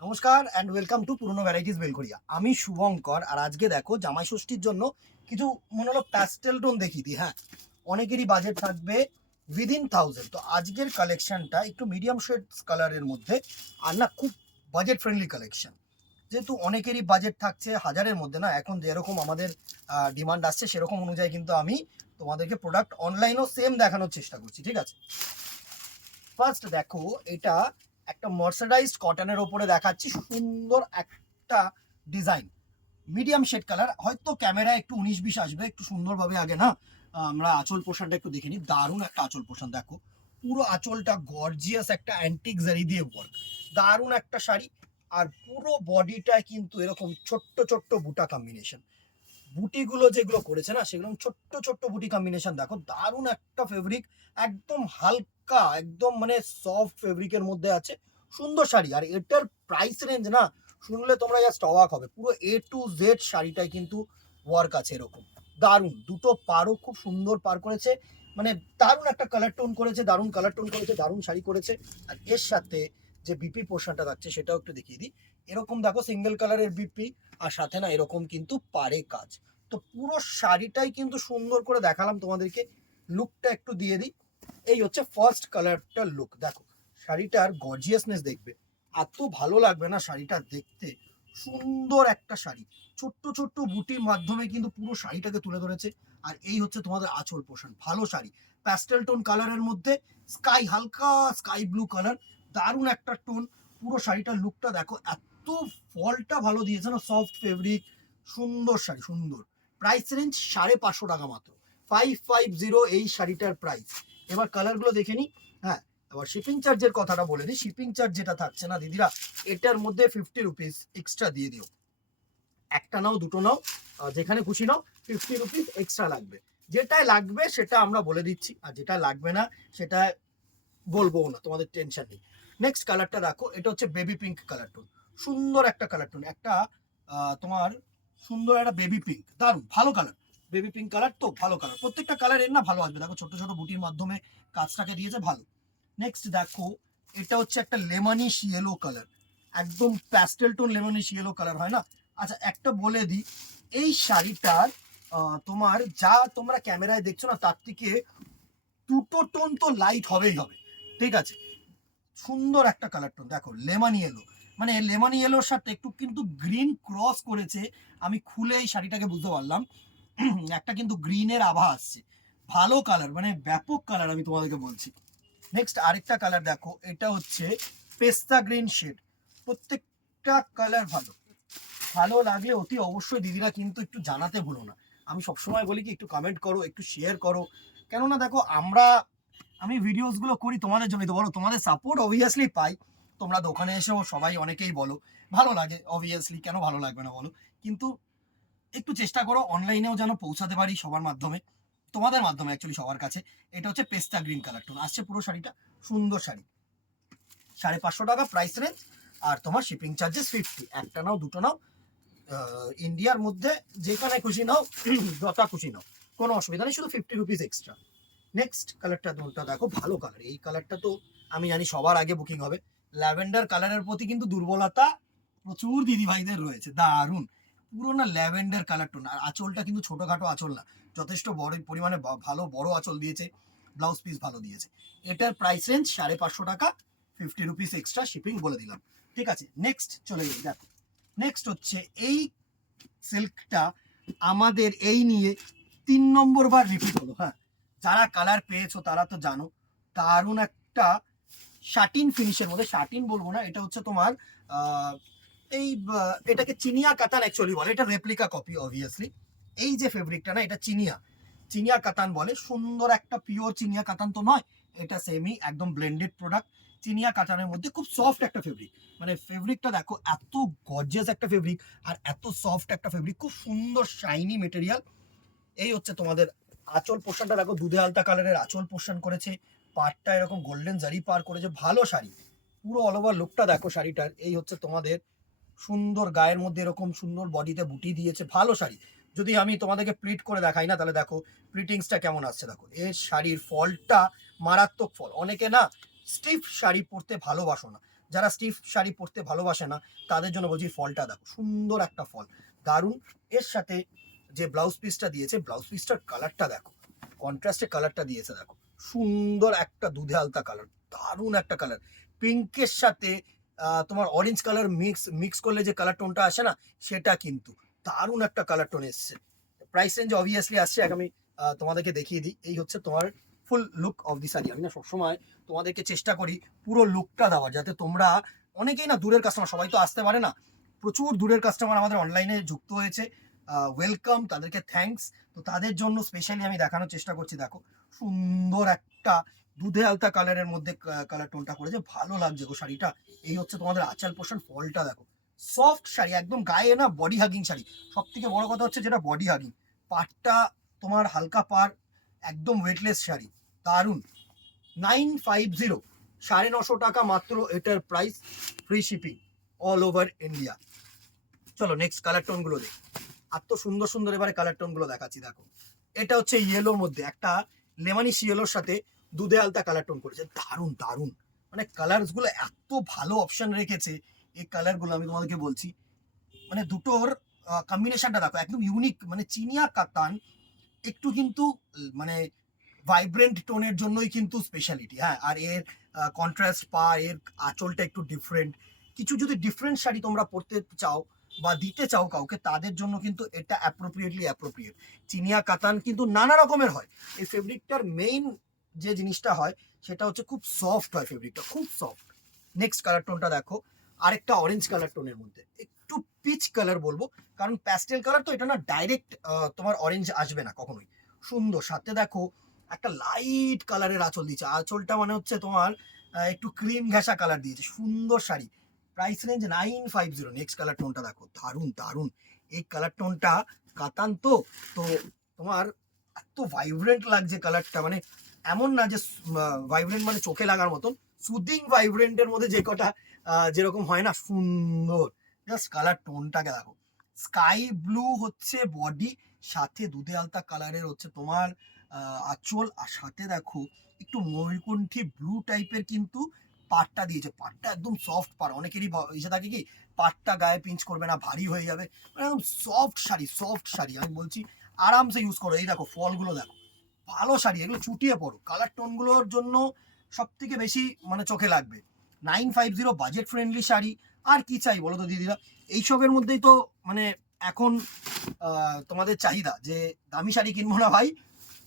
নমস্কার and welcome to পুরনো varieties Belgharia. আমি শুভঙ্কর, আর আজকে দেখো জামাই ষষ্ঠীর জন্য কিছু মনে হলো প্যাস্টেল টোন দেখিয়ে দিই। হ্যাঁ, অনেকেরই বাজেট থাকবে উইদিন 1000, তো আজকের কালেকশনটা একটু মিডিয়াম শেডস কালারের মধ্যে, আর না খুব বাজেট ফ্রেন্ডলি কালেকশন। যেহেতু অনেকেরই বাজেট থাকছে হাজারের মধ্যে, না এখন যেরকম আমাদের ডিমান্ড আসছে সেরকম অনুযায়ী কিন্তু আমি তোমাদেরকে প্রোডাক্ট অনলাইনেও সেম দেখানোর চেষ্টা করছি। ঠিক আছে, ফার্স্ট দেখো, এটা একটা মার্সারাইজড কটনের ওপরে দেখাচ্ছি, সুন্দর একটা ডিজাইন, মিডিয়াম শেড কালার। হয়তো ক্যামেরা একটু 19-20 আসবে, একটু সুন্দরভাবে আগে না আমরা আঁচল পোষণটা একটু দেখে নিই। দারুণ একটা আঁচল পোষণ, দেখো পুরো আঁচলটা গর্জিয়াস একটা অ্যান্টিক জারি দিয়ে ওয়ার্ক, দারুণ একটা শাড়ি। আর পুরো বডিটায় কিন্তু এরকম ছোট্ট ছোট্ট বুটা কম্বিনেশন, বুটিগুলো যেগুলো করেছে না সেগুলো ছোট্ট ছোট্ট বুটি কম্বিনেশন, দেখো দারুণ একটা ফেব্রিক, একদম হালকা, একদম মানে সফট ফেব্রিকের মধ্যে আছে, সুন্দর শাড়ি। আর এটার প্রাইস রেঞ্জ না শুনলে তোমরা জাস্ট অবাক হবে, পুরো এ টু জেড শাড়িটাই কিন্তু ওয়ার্ক আছে এরকম। দারুণ, দুটো পারও খুব সুন্দর পার করেছে, মানে দারুণ একটা কালার টোন করেছে, দারুণ কালার টোন করেছে, দারুণ শাড়ি করেছে। আর এর সাথে যে বিপি পোর্শনটা থাকছে সেটাও একটু দেখিয়ে দিই। এরকম দেখো সিঙ্গেল কালারের বিপি, আর সাথে না এরকম কিন্তু পারে কাজ। তো পুরো শাড়িটাই কিন্তু সুন্দর করে দেখালাম তোমাদেরকে, লুকটা একটু দিয়ে দিই। এই হচ্ছে ফার্স্ট কালারটার লুক, দেখো শাড়িটার গর্জিয়াসনেস দেখবে, এত ভালো লাগবে না শাড়িটা দেখতে, সুন্দর একটা শাড়ি, ছোট্ট ছোট্ট বুটির মাধ্যমে কিন্তু পুরো শাড়িটাকে তুলে ধরেছে। আর এই হচ্ছে তোমাদের আঁচল পোষণ, ভালো শাড়ি, প্যাস্টেল টোন কালারের মধ্যে স্কাই, হালকা স্কাই ব্লু কালার, দারুণ একটা টোন। পুরো শাড়িটার লুকটা দেখো, এত ফলটা ভালো দিয়েছে না, সফট ফেব্রিক, সুন্দর শাড়ি, সুন্দর। প্রাইস রেঞ্জ 550 টাকা মাত্র, 550 এই শাড়িটার প্রাইস। এবার কালারগুলো দেখে নি। হ্যাঁ, এবার শিপিং চার্জের কথাটা বলে দিই। শিপিং চার্জ যেটা থাকছে না দিদিরা, এটার মধ্যে 50 রুপিস এক্সট্রা দিয়ে দিও। একটা নাও দুটো নাও, যেখানে খুশি নাও, 50 রুপিস এক্সট্রা লাগবে। যেটাই লাগবে সেটা আমরা বলে দিচ্ছি, আর যেটা লাগবে না সেটা বলবো না, তোমাদের টেনশন নেই। নেক্সট কালারটা দেখো, এটা হচ্ছে বেবি পিঙ্ক কালার টোন, সুন্দর একটা কালার টোন, একটা তোমার সুন্দর একটা বেবি পিঙ্ক, দারুণ ভালো কালার। বেবি পিঙ্ক কালার তো ভালো কালার, প্রত্যেকটা কালার এর না ভালো আসবে, দেখো ছোট ছোট বুটির মাধ্যমে কাজটাকে দিয়েছে ভালো। নেক্সট দেখো, এটা হচ্ছে একটা লেমনিশ ইয়েলো কালার, একদম pastel tone lemonish yellow colour হয় না। আচ্ছা একটা বলে দিই, এই শাড়িটার তোমার যা তোমরা ক্যামেরায় দেখছো না তার থেকে দুটো টোন তো লাইট হবেই হবে। ঠিক আছে, সুন্দর একটা কালার টোন, দেখো লেমন ইয়েলো, মানে লেমন ইয়েলোর সাথে একটু কিন্তু গ্রিন ক্রস করেছে। আমি খুলে এই শাড়িটাকে বুঝতে পারলাম একটা কিন্তু গ্রিনের আভা আসছে, ভালো কালার, মানে ব্যাপক কালার আমি তোমাদেরকে বলছি। নেক্সট আরেকটা কালার দেখো, এটা হচ্ছে পেস্তা গ্রিন শেড, প্রত্যেকটা কালার ভালো, ভালো লাগলে অতি অবশ্যই দিদিরা কিন্তু একটু জানাতে ভুলো না। আমি সবসময় বলি কি, একটু কমেন্ট করো, একটু শেয়ার করো, কেননা দেখো আমি ভিডিওস গুলো করি তোমাদের জন্যই তো, বলো তোমাদের সাপোর্ট অবভিয়াসলি পাই। তোমরা দোকানে এসেও সবাই অনেকেই বলো ভালো লাগে, অবভিয়াসলি কেন ভালো লাগবে না বলো, কিন্তু একটু চেষ্টা করো অনলাইনেও যেন পৌঁছাতে পারি সবার মাধ্যমে, তোমাদের মাধ্যমে অ্যাকচুয়ালি সবার কাছে। এটা হচ্ছে পেস্তা গ্রিন কালার টোন আসছে পুরো শাড়িটা, সুন্দর শাড়ি, 550 টাকা প্রাইস রেঞ্জ। আর তোমার শিপিং চার্জেস 50, একটা নাও দুটো নাও, ইন্ডিয়ার মধ্যে যেখানে খুশি নাও, যথা খুশি নাও, কোনো অসুবিধা নেই, শুধু 50 রুপিস এক্সট্রা। নেক্সট কালারটা তোমরা দেখো, ভালো কালার, এই কালারটা তো আমি জানি সবার আগে বুকিং হবে। ল্যাভেন্ডার কালারের প্রতি কিন্তু দুর্বলতা প্রচুর দিদি ভাইদের রয়েছে, দারুণ পুরো না ল্যাভেন্ডার কালার টোন। আর আঁচলটা কিন্তু ছোটখাটো আঁচল না, যথেষ্ট বড় পরিমাণে ভালো বড় আঁচল দিয়েছে, ব্লাউজ পিস ভালো দিয়েছে। এটার প্রাইস রেঞ্জ 550 টাকা, 50 রুপিস এক্সট্রা শিপিং বলে দিলাম। ঠিক আছে, নেক্সট চলে গেছি, দেখো নেক্সট হচ্ছে এই সিল্কটা আমাদের এই নিয়ে 3 নম্বর বার রিপিট হলো। হ্যাঁ, যারা কালার পেয়েছো তারা তো জানো, দারুণ একটা শাটিন ফিনিশের মধ্যে, শাটিন বলবো না, এটা হচ্ছে তোমার এটাকে চিনিয়া কাতান অ্যাকচুয়ালি বলে, এটা রেপ্লিকা কপি অবভিয়াসলি। এই যে ফেব্রিকটা না, এটা চিনিয়া চিনিয়া কাতান বলে, সুন্দর একটা পিওর চিনিয়া কাতান তো নয়, এটা সেমি একদম ব্লেন্ডেড প্রোডাক্ট। চিনিয়া কাতানের মধ্যে খুব সফট একটা ফেব্রিক, মানে ফেব্রিকটা দেখো এত গর্জিয়াস একটা ফেব্রিক, আর এত সফট একটা ফেব্রিক, খুব সুন্দর শাইনি মেটেরিয়াল। এই হচ্ছে তোমাদের আঁচল পোর্শনটা দেখো, দুধে আলতা কালারের আঁচল পোর্শন করেছে, পাটটা এরকম গোল্ডেন জারি পার করেছে, ভালো শাড়ি। পুরো অল ওভার লুকটা দেখো শাড়িটার, এই হচ্ছে তোমাদের সুন্দর গায়ের মধ্যে এরকম সুন্দর বডিতে বুটি দিয়েছে, ভালো শাড়ি। যদি আমি তোমাদেরকে প্লিট করে দেখাই না, তাহলে দেখো প্লিটিংসটা কেমন আসছে, দেখো এর শাড়ির ফলটা মারাত্মক ফল। অনেকে না স্টিফ শাড়ি পরতে ভালোবাসো না, যারা স্টিফ শাড়ি পরতে ভালোবাসে না তাদের জন্য বলছি ফলটা দেখো, সুন্দর একটা ফল, দারুণ। এর সাথে যে ব্লাউজ পিসটা দিয়েছে, ব্লাউজ পিসটার কালারটা দেখো, কন্ট্রাস্টে কালারটা দিয়েছে দেখো, সুন্দর একটা দুধে আলতা কালার, দারুণ একটা কালার। পিঙ্কের সাথে তোমার অরেঞ্জ কালার মিক্স করলে যে কালার টোনটা আসে না, সেটা কিন্তু দারুণ একটা কালার টোন এসছে। প্রাইস রেঞ্জ অবভিয়াসলি আসছে, এক আমি তোমাদেরকে দেখিয়ে দিই। এই হচ্ছে তোমার ফুল লুক অফ দি শাড়ি। আমি না সবসময় তোমাদেরকে চেষ্টা করি পুরো লুকটা দেওয়ার, যাতে তোমরা, অনেকেই না দূরের কাস্টমার, সবাই তো আসতে পারে না, প্রচুর দূরের কাস্টমার আমাদের অনলাইনে যুক্ত হয়েছে, ওয়েলকাম, তাদেরকে থ্যাঙ্কস। তো তাদের জন্য স্পেশালি আমি দেখানোর চেষ্টা করছি। দেখো সুন্দর একটা দুধে আলতা কালারের মধ্যে কালার টোনটা করেছে, ভালো লাগছে গো শাড়িটা। এই হচ্ছে তোমাদের আঁচল পোর্শন, ফলটা দেখো, সফট শাড়ি একদম, গায়ে না বডি হাগিং শাড়ি। সব থেকে বড় কথা হচ্ছে যেটা বডি হাগিং, পাটটা তোমার হালকা পার, একদম ওয়েটলেস শাড়ি, দারুণ। 950, 950 টাকা মাত্র এটার price, free shipping all over India. চলো নেক্সট কালার টোন গুলো দেখি, আর তো সুন্দর সুন্দর এবারে কালার টোন গুলো দেখাচ্ছি। দেখো এটা হচ্ছে ইয়েলোর মধ্যে একটা লেমানিশ ইয়েলোর সাথে দুধে আলতা কালার টোন করেছে, দারুণ দারুণ। মানে কালারস গুলো এত ভালো অপশন রেখেছে, এই কালার গুলো আমি তোমাদেরকে বলছি, মানে দুটোর কম্বিনেশনটা দেখো, একদম ইউনিক। মানে চিনিয়া কাতান একটু কিন্তু মানে ভাইব্রেন্ট টোনের জন্যই কিন্তু স্পেশালিটি, হ্যাঁ। আর এর কন্ট্রাস্ট পা, এর আঁচলটা একটু ডিফারেন্ট। কিছু যদি ডিফারেন্ট শাড়ি তোমরা পরতে চাও বা দিতে চাও কাউকে, তাদের জন্য কিন্তু এটা অ্যাপ্রোপ্রিয়েট। চিনিয়া কাতান কিন্তু নানা রকমের হয়। এই ফেব্রিকটার মেইন যে জিনিসটা হয় সেটা হচ্ছে খুব সফট হয়, ফেব্রিকটা খুব সফট। নেক্সট কালার টোনটা দেখো, আরেকটা অরেঞ্জ কালার টোনের মধ্যে, একটু পিচ কালার বলবো, কারণ প্যাস্টেল কালার তো, এটা না ডাইরেক্ট তোমার অরেঞ্জ আসবে না কখনোই। সুন্দর, সাথে দেখো একটা লাইট কালারের আঁচল দিয়েছে, আঁচলটা মানে হচ্ছে তোমার একটু ক্রিম ঘেঁষা কালার দিয়েছে, সুন্দর sari. Price range 950। Next colour টোনটা দেখো, দারুণ দারুণ। এই কালার টোনটা কাতান তো, তো তোমার এত ভাইব্রেন্ট লাগছে কালারটা, মানে এমন না যে ভাইব্রেন্ট মানে চোখে লাগার মতন, সুদিং ভাইব্রেন্টের মধ্যে যে কটা যেরকম হয় না, সুন্দর। জাস্ট কালার টোনটাকে দেখো, স্কাই ব্লু হচ্ছে বডি, সাথে দুধে আলতা কালারের হচ্ছে তোমার আঁচল, আর সাথে দেখো একটু ময়ূরকণ্ঠী ব্লু টাইপের কিন্তু পাটটা দিয়েছে। পাটটা একদম সফট পাড়, অনেকেরই এসে থাকে কি পাটটা গায়ে পিঞ্চ করবে না, ভারী হয়ে যাবে, মানে একদম সফট শাড়ি আমি বলছি, আরামসে ইউজ করো। এই দেখো ফলগুলো দেখো, ভালো শাড়ি, এগুলো চুটিয়ে পড়ো, কালার টোনগুলোর জন্য সব থেকে বেশি মানে চোখে লাগবে। 950, বাজেট ফ্রেন্ডলি শাড়ি, আর কি চাই বলো তো দিদিরা। এইসবের মধ্যেই তো মানে এখন তোমাদের চাহিদা যে দামি শাড়ি কিনবো না ভাই,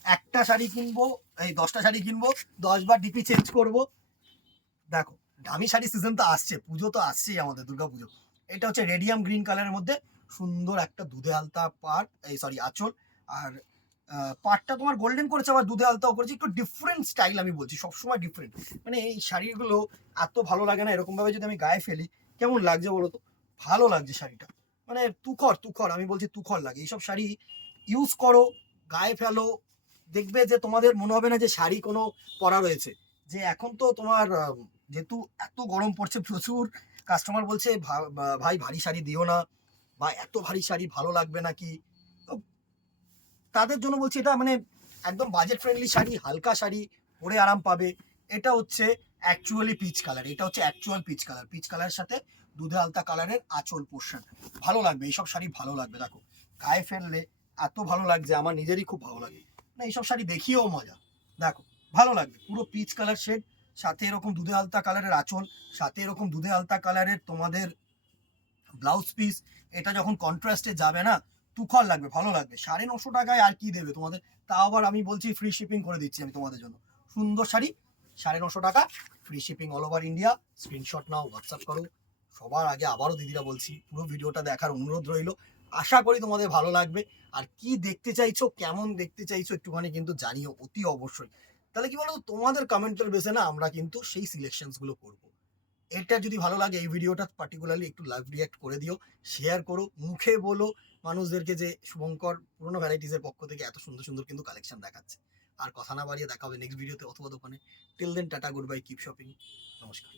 একটা শাড়ি কিনবো, এই 10টা শাড়ি কিনবো, 10বার ডিপি চেঞ্জ করবো। দেখো দামি শাড়ি সিজন তো আসছে, পুজো তো আসছেই আমাদের, দুর্গা পুজো। এটা হচ্ছে রেডিয়াম গ্রিন কালারের মধ্যে সুন্দর একটা দুধে আলতা পাড়, এই সরি আঁচল, আর পাটটা তোমার গোল্ডেন করেছে, আবার দুধে আলতাও করেছে, একটু ডিফারেন্ট স্টাইল। আমি বলছি সবসময় ডিফারেন্ট, মানে এই শাড়িগুলো এত ভালো লাগে না এরকম ভাবে যদি আমি গায়ে ফেলি, কেমন লাগছে বলো তো, ভালো লাগছে শাড়িটা, মানে তুখর, আমি বলছি তুখর লাগে। এইসব শাড়ি ইউজ করো, গায়ে ফেলো, দেখবে যে তোমাদের মনে হবে না যে শাড়ি কোনো পরা রয়েছে। যে এখন তো তোমার যেহেতু এত গরম পড়ছে, প্রচুর কাস্টমার বলছে ভাই ভারী শাড়ি দিও না, বা এত ভারী শাড়ি ভালো লাগবে নাকি। তো তাদের জন্য বলছি এটা মানে একদম বাজেট ফ্রেন্ডলি শাড়ি, হালকা শাড়ি, পরে আরাম পাবে। এটা হচ্ছে অ্যাকচুয়ালি পিচ কালার, এটা হচ্ছে অ্যাকচুয়াল পিচ কালারের সাথে দুধে আলতা কালারের আঁচল পোর্শন, ভালো লাগবে এইসব শাড়ি, ভালো লাগবে। দেখো গায়ে ফেললে এত ভালো লাগছে, আমার নিজেরই খুব ভালো লাগে, না এইসব শাড়ি দেখিয়েও মজা। দেখো ভালো লাগবে, পুরো পিচ কালার শেড, সাথে এরকম দুধে আলতা কালারের আঁচল, সাথে এরকম দুধে আলতা কালারের তোমাদের ব্লাউজ পিস। এটা যখন কন্ট্রাস্টে যাবে না, তুখর লাগবে, ভালো লাগবে। 950 টাকায় আর কি দেবে তোমাদের, তাও আবার আমি বলছি ফ্রি শিপিং করে দিচ্ছি আমি তোমাদের জন্য। সুন্দর শাড়ি, 950 টাকা, free shipping all over India. Screenshot নাও, হোয়াটসঅ্যাপ করো। সবার আগে আবারও দিদিরা বলছি, পুরো ভিডিওটা দেখার অনুরোধ রইল, আশা করি তোমাদের ভালো লাগবে। আর কি দেখতে চাইছো, কেমন দেখতে চাইছো একটুখানি কিন্তু জানিও অতি অবশ্যই। তাহলে কি বলতো, তোমাদের কমেন্টের বেসে না আমরা কিন্তু সেই সিলেকশনস গুলো করবো। এটা যদি ভালো লাগে এই ভিডিওটা পার্টিকুলারলি একটু লাইভ রিঅ্যাক্ট করে দিও, শেয়ার করো, মুখে বলো মানুষদেরকে যে শুভঙ্কর পুরোনো ভ্যারাইটিসের পক্ষ থেকে এত সুন্দর সুন্দর কিন্তু কালেকশন দেখাচ্ছে। আর কথা না বাড়িয়ে দেখা হবে নেক্সট ভিডিওতে অথবা দোকানে। Till then tata, good bye, keep shopping, নমস্কার।